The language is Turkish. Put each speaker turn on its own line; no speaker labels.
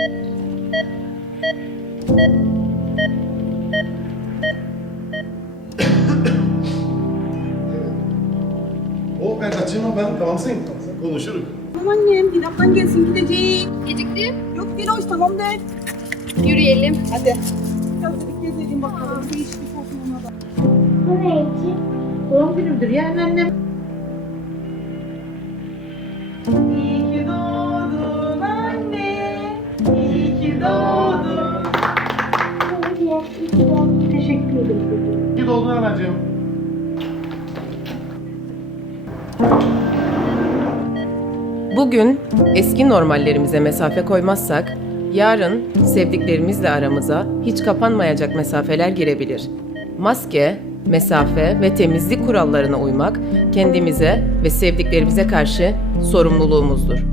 Ben kaçayım mı ben? Tamamsın. Konuşuruz.
Tamam annem, Dinap'tan gelsin gideceğiz.
Gecikti.
Yok Diloş tamam de.
Yürüyelim.
Hadi. Biraz da bir gezelim bakalım. Değişiklik olsun ona da.
Bu ne için?
Doğum günümdür yani annem. İyi ki doğdun anne. İyi ki doğdun. Teşekkür ederim.
Git oldun anacığım.
Bugün eski normallerimize mesafe koymazsak, yarın sevdiklerimizle aramıza hiç kapanmayacak mesafeler girebilir. Maske, mesafe ve temizlik kurallarına uymak kendimize ve sevdiklerimize karşı sorumluluğumuzdur.